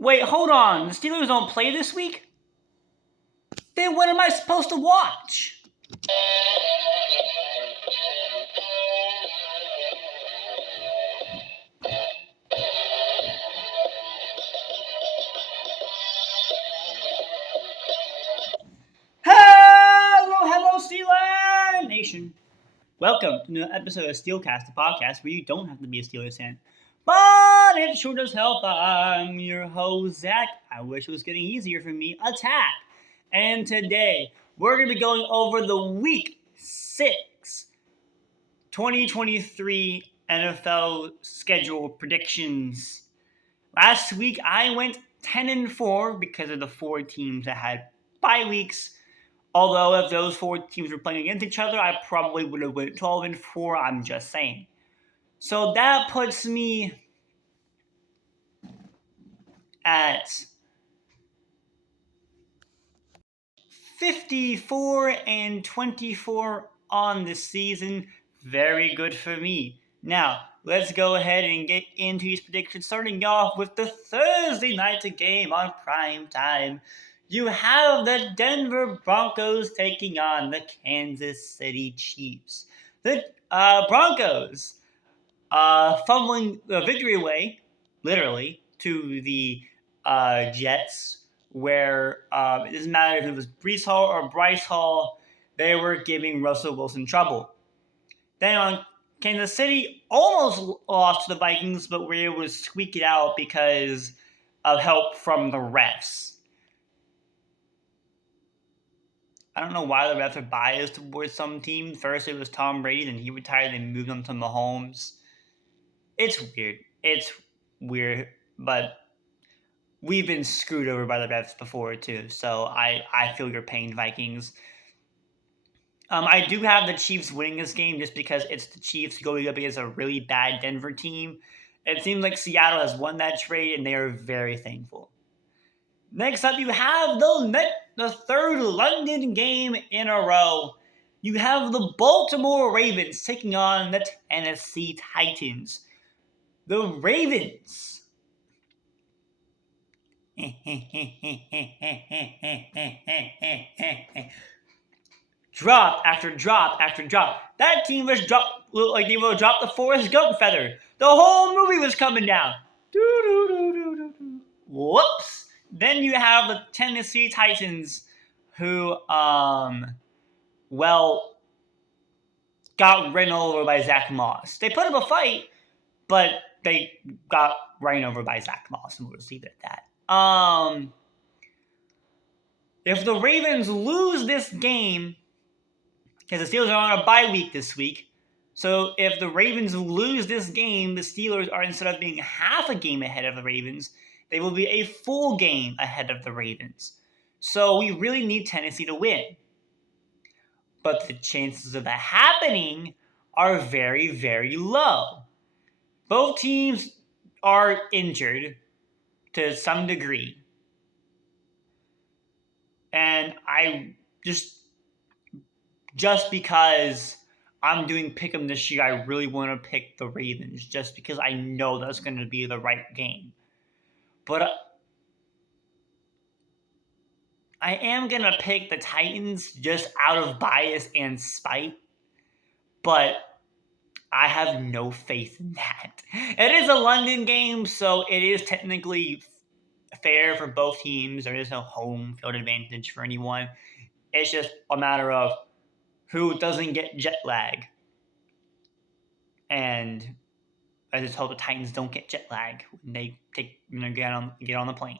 Wait, hold on. The Steelers don't play this week? Then what am I supposed to watch? Hello, Steeler Nation. Welcome to another episode of Steelcast, the podcast where you don't have to be a Steelers fan. But it sure does help. I'm your host, Zach. I wish it was getting easier for me. Attack. And today, we're going to be going over the Week 6 2023 NFL schedule predictions. Last week, I went 10-4 because of the 4 teams that had bye weeks. Although if those 4 teams were playing against each other, I probably would have went 12-4. I'm just saying. So that puts me at 54-24 on the season. Very good for me. Now, let's go ahead and get into these predictions, starting off with the Thursday night game on prime time. You have the Denver Broncos taking on the Kansas City Chiefs. The Broncos fumbling the victory away, literally, to the Jets, where it doesn't matter if it was Breece Hall or Bryce Hall, they were giving Russell Wilson trouble. Then on Kansas City, almost lost to the Vikings, but were able to squeak it out because of help from the refs. I don't know why the refs are biased towards some team. First it was Tom Brady, then he retired, and moved on to Mahomes. It's weird, but we've been screwed over by the refs before too, so I feel your pain, Vikings. I do have the Chiefs winning this game just because it's the Chiefs going up against a really bad Denver team. It seems like Seattle has won that trade, and they are very thankful. Next up, you have the third London game in a row. You have the Baltimore Ravens taking on the Tennessee Titans. The Ravens drop after drop after drop. That team was looked like they will drop the Forrest Gump feather. The whole movie was coming down. Whoops. Then you have the Tennessee Titans, who, got ran over by Zach Moss. They put up a fight, but they got ran over by Zach Moss, and we'll just leave it at that. If the Ravens lose this game, because the Steelers are on a bye week this week, so if the Ravens lose this game, the Steelers are, instead of being half a game ahead of the Ravens, they will be a full game ahead of the Ravens. So we really need Tennessee to win. But the chances of that happening are very, very low. Both teams are injured to some degree. And I just because I'm doing pick'em this year, I really want to pick the Ravens just because I know that's going to be the right game. But I am going to pick the Titans just out of bias and spite. But I have no faith in that. It is a London game, so it is technically fair for both teams. There is no home field advantage for anyone. It's just a matter of who doesn't get jet lag. And I just hope the Titans don't get jet lag when they get on the plane.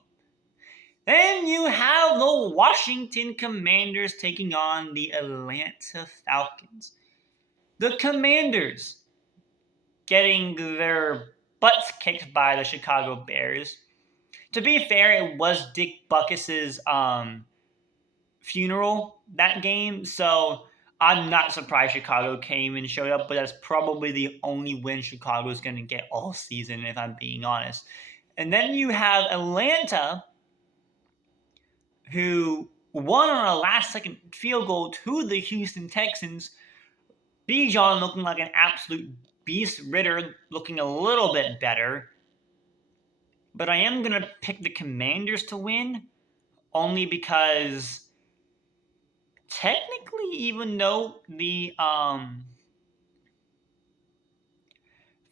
Then you have the Washington Commanders taking on the Atlanta Falcons. The Commanders getting their butts kicked by the Chicago Bears. To be fair, it was Dick Butkus's funeral that game, so I'm not surprised Chicago came and showed up, but that's probably the only win Chicago is going to get all season, if I'm being honest. And then you have Atlanta, who won on a last-second field goal to the Houston Texans. Bijan looking like an absolute beast. Ritter looking a little bit better. but I am going to pick the Commanders to win only because technically, even though the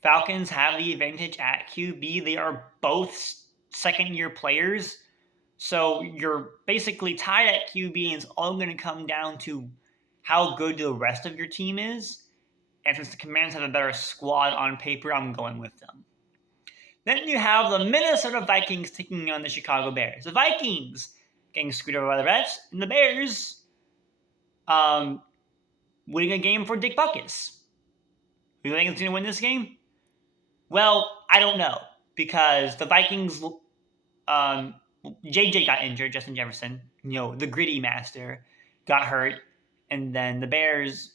Falcons have the advantage at QB, they are both second year players. So you're basically tied at QB, and it's all going to come down to how good the rest of your team is. And since the Commanders have a better squad on paper, I'm going with them. Then you have the Minnesota Vikings taking on the Chicago Bears. The Vikings getting screwed over by the refs, and the Bears um, winning a game for Dick Buckus. Who do you think is going to win this game? Well, I don't know because the Vikings, um, JJ got injured, Justin Jefferson, the gritty master, got hurt, and then the Bears,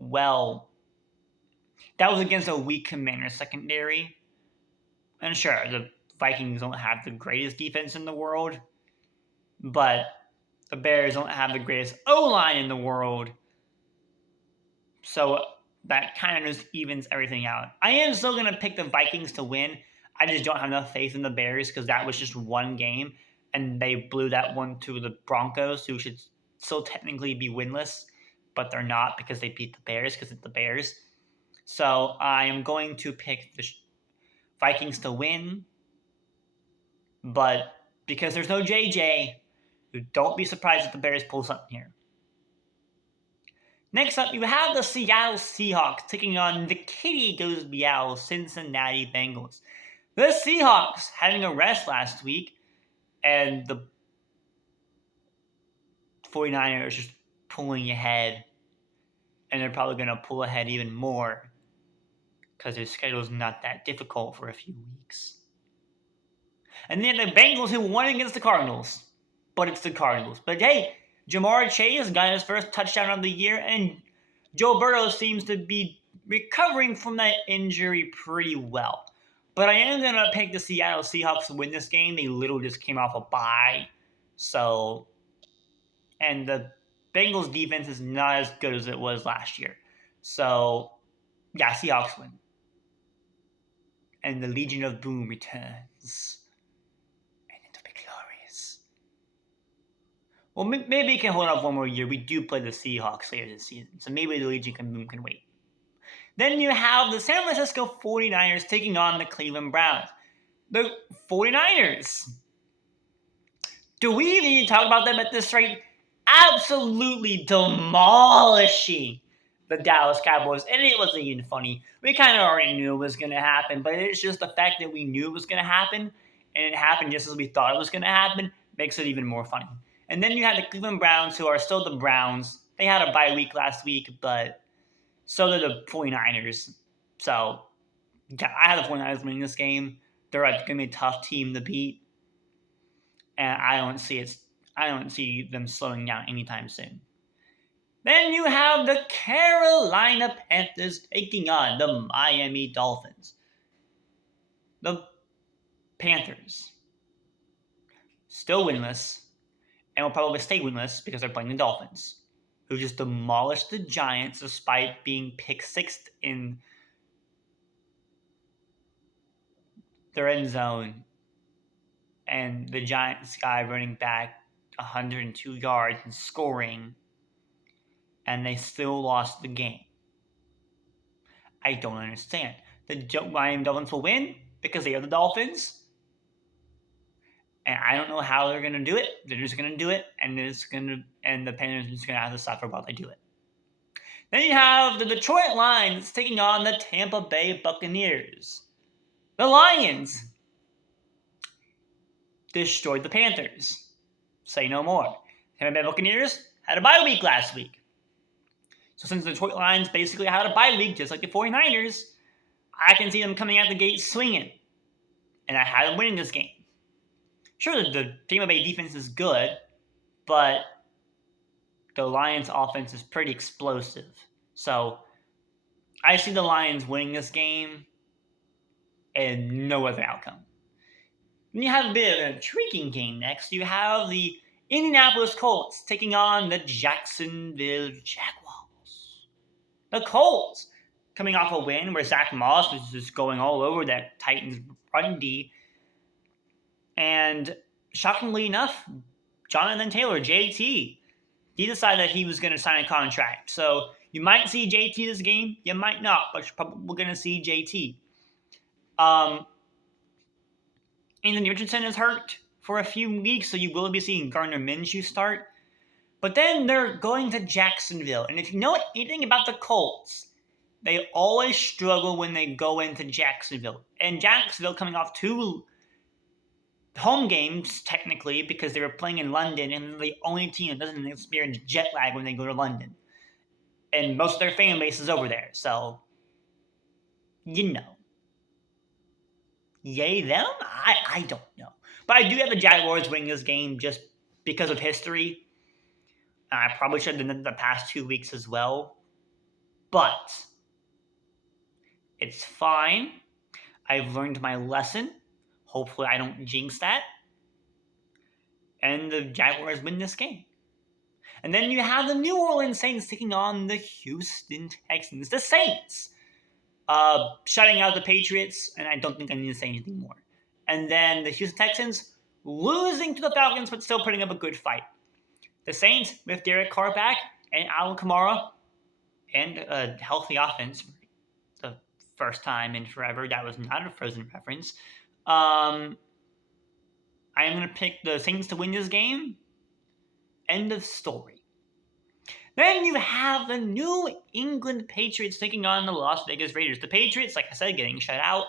well, that was against a weak Commander secondary. And sure, the Vikings don't have the greatest defense in the world, but the Bears don't have the greatest O line in the world. So that kind of just evens everything out. I am still going to pick the Vikings to win. I just don't have enough faith in the Bears because that was just one game, and they blew that one to the Broncos, who should still technically be winless, but they're not because they beat the Bears because it's the Bears. So I am going to pick the Vikings to win, but because there's no JJ, don't be surprised if the Bears pull something here. Next up, you have the Seattle Seahawks taking on the Kitty Goes Meow Cincinnati Bengals. The Seahawks having a rest last week, and the 49ers just pulling ahead, and they're probably going to pull ahead even more because their schedule is not that difficult for a few weeks. And then the Bengals who won against the Cardinals, but it's the Cardinals. But hey, Jamar Chase got his first touchdown of the year, and Joe Burrow seems to be recovering from that injury pretty well. But I am going to pick the Seattle Seahawks to win this game. They literally just came off a bye. So, and the Bengals defense is not as good as it was last year. So, yeah, Seahawks win. And the Legion of Boom returns. And it'll be glorious. Well, maybe it can hold up one more year. We do play the Seahawks later this season. So maybe the Legion of Boom can wait. Then you have the San Francisco 49ers taking on the Cleveland Browns. The 49ers. Do we even need to talk about them at this rate? Absolutely demolishing the Dallas Cowboys. And it wasn't even funny. We kind of already knew it was going to happen, but it's just the fact that we knew it was going to happen, and it happened just as we thought it was going to happen, makes it even more funny. And then you had the Cleveland Browns, who are still the Browns. They had a bye week last week, but so did the 49ers. So, yeah, I had the 49ers winning this game. They're going to be a tough team to beat. And I don't see them slowing down anytime soon. Then you have the Carolina Panthers taking on the Miami Dolphins. The Panthers still winless and will probably stay winless because they're playing the Dolphins, who just demolished the Giants despite being picked sixth in their end zone. And the Giants guy running back 102 yards and scoring, and they still lost the game. I don't understand. The Miami Dolphins will win because they are the Dolphins, and I don't know how they're going to do it. They're just going to do it, and the Panthers are just going to have to suffer while they do it. Then you have the Detroit Lions taking on the Tampa Bay Buccaneers. The Lions destroyed the Panthers. Say no more. Tampa Bay Buccaneers had a bye week last week. So since the Detroit Lions basically had a bye week just like the 49ers, I can see them coming out the gate swinging. And I had them winning this game. Sure, the Tampa Bay defense is good, but the Lions offense is pretty explosive. So I see the Lions winning this game and no other outcome. Then you have a bit of an intriguing game next. You have the Indianapolis Colts taking on the Jacksonville Jaguars. The Colts coming off a win where Zach Moss was just going all over that Titans run D. And shockingly enough, Jonathan Taylor, JT, he decided that he was going to sign a contract. So you might see JT this game, you might not, but you're probably going to see JT. Anthony Richardson is hurt for a few weeks, so you will be seeing Gardner Minshew start. But then they're going to Jacksonville. And if you know anything about the Colts, they always struggle when they go into Jacksonville. And Jacksonville coming off 2 home games, technically, because they were playing in London, and they're the only team that doesn't experience jet lag when they go to London. And most of their fan base is over there, so you know. Yay them? I don't know. But I do have the Jaguars winning this game just because of history. I probably should have done it the past 2 weeks as well. But it's fine. I've learned my lesson. Hopefully I don't jinx that. And the Jaguars win this game. And then you have the New Orleans Saints taking on the Houston Texans. The Saints shutting out the Patriots, and I don't think I need to say anything more. And then the Houston Texans losing to the Falcons, but still putting up a good fight. The Saints, with Derek Carr back and Alvin Kamara, and a healthy offense for the first time in forever. That was not a Frozen reference. I am going to pick the Saints to win this game. End of story. Then you have the New England Patriots taking on the Las Vegas Raiders. The Patriots, like I said, getting shut out.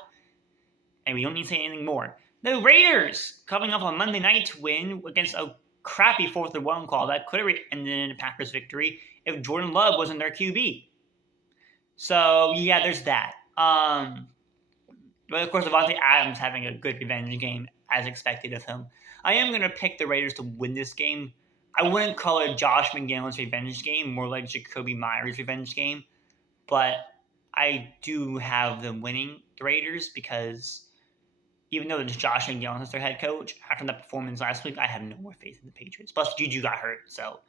And we don't need to say anything more. The Raiders coming off a Monday night win against a crappy 4th and 1 call that could have ended in a Packers victory if Jordan Love wasn't their QB. So, yeah, there's that. But, of course, Devontae Adams having a good revenge game, as expected of him. I am going to pick the Raiders to win this game. I wouldn't call it Josh McDaniels' revenge game, more like Jacoby Myers' revenge game. But I do have them winning the Raiders because even though it's Josh McDaniels as their head coach, after that performance last week, I have no more faith in the Patriots. Plus, Juju got hurt, so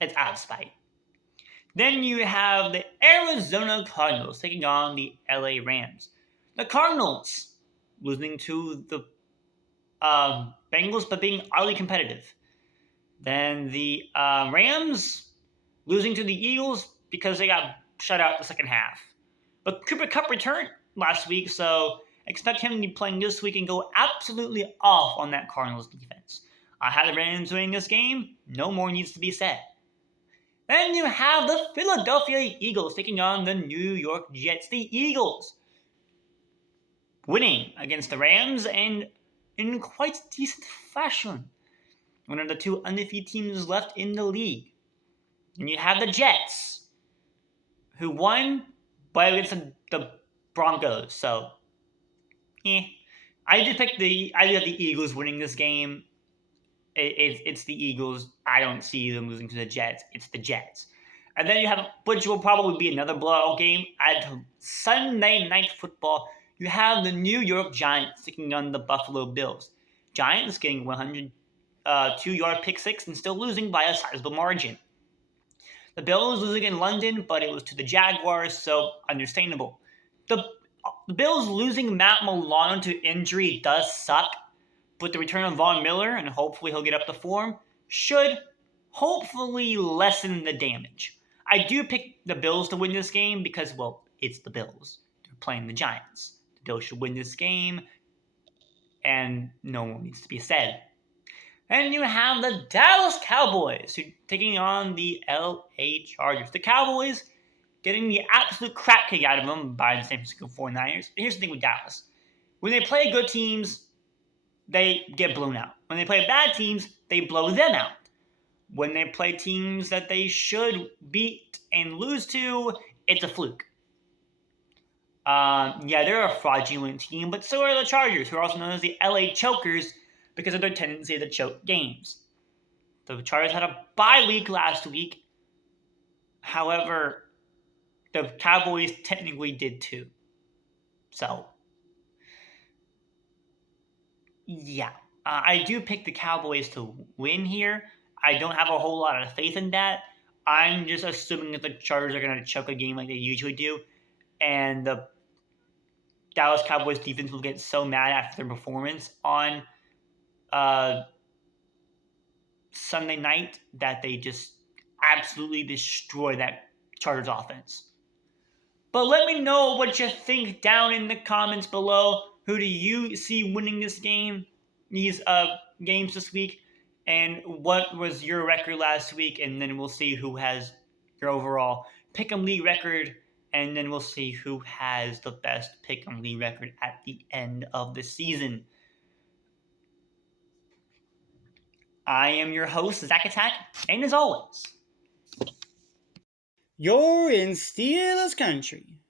it's out of spite. Then you have the Arizona Cardinals taking on the LA Rams. The Cardinals losing to the Bengals, but being oddly competitive. Then the Rams losing to the Eagles because they got shut out the second half. But Cooper Kupp returned last week, so expect him to be playing this week and go absolutely off on that Cardinals defense. I had the Rams winning this game. No more needs to be said. Then you have the Philadelphia Eagles taking on the New York Jets. The Eagles winning against the Rams and in quite decent fashion. One of the 2 undefeated teams left in the league. And you have the Jets, who won but against the Broncos. So, I do have the Eagles winning this game. It's the Eagles. I don't see them losing to the Jets. It's the Jets. And then you have, which will probably be another blowout game, at Sunday Night Football. You have the New York Giants taking on the Buffalo Bills. Giants getting 102-yard pick six and still losing by a sizable margin. The Bills losing in London, but it was to the Jaguars, so understandable. The Bills losing Matt Milano to injury does suck, but the return of Von Miller, and hopefully he'll get up to form, should hopefully lessen the damage. I do pick the Bills to win this game because, well, it's the Bills. They're playing the Giants. The Bills should win this game, and no more needs to be said. And you have the Dallas Cowboys who taking on the LA Chargers. The Cowboys getting the absolute crap kicked out of them by the San Francisco 49ers. Here's the thing with Dallas. When they play good teams, they get blown out. When they play bad teams, they blow them out. When they play teams that they should beat and lose to, it's a fluke. They're a fraudulent team, but so are the Chargers, who are also known as the LA Chokers because of their tendency to choke games. The Chargers had a bye week last week. However, the Cowboys technically did too. So, yeah. I do pick the Cowboys to win here. I don't have a whole lot of faith in that. I'm just assuming that the Chargers are going to choke a game like they usually do. And the Dallas Cowboys defense will get so mad after their performance on uh, Sunday night that they just absolutely destroy that Chargers offense. But let me know what you think down in the comments below. Who do you see winning this game, these games this week, and what was your record last week? And then we'll see who has your overall pick'em league record, and then we'll see who has the best pick'em league record at the end of the season. I am your host, Zach Attack, and as always, you're in Steelers country.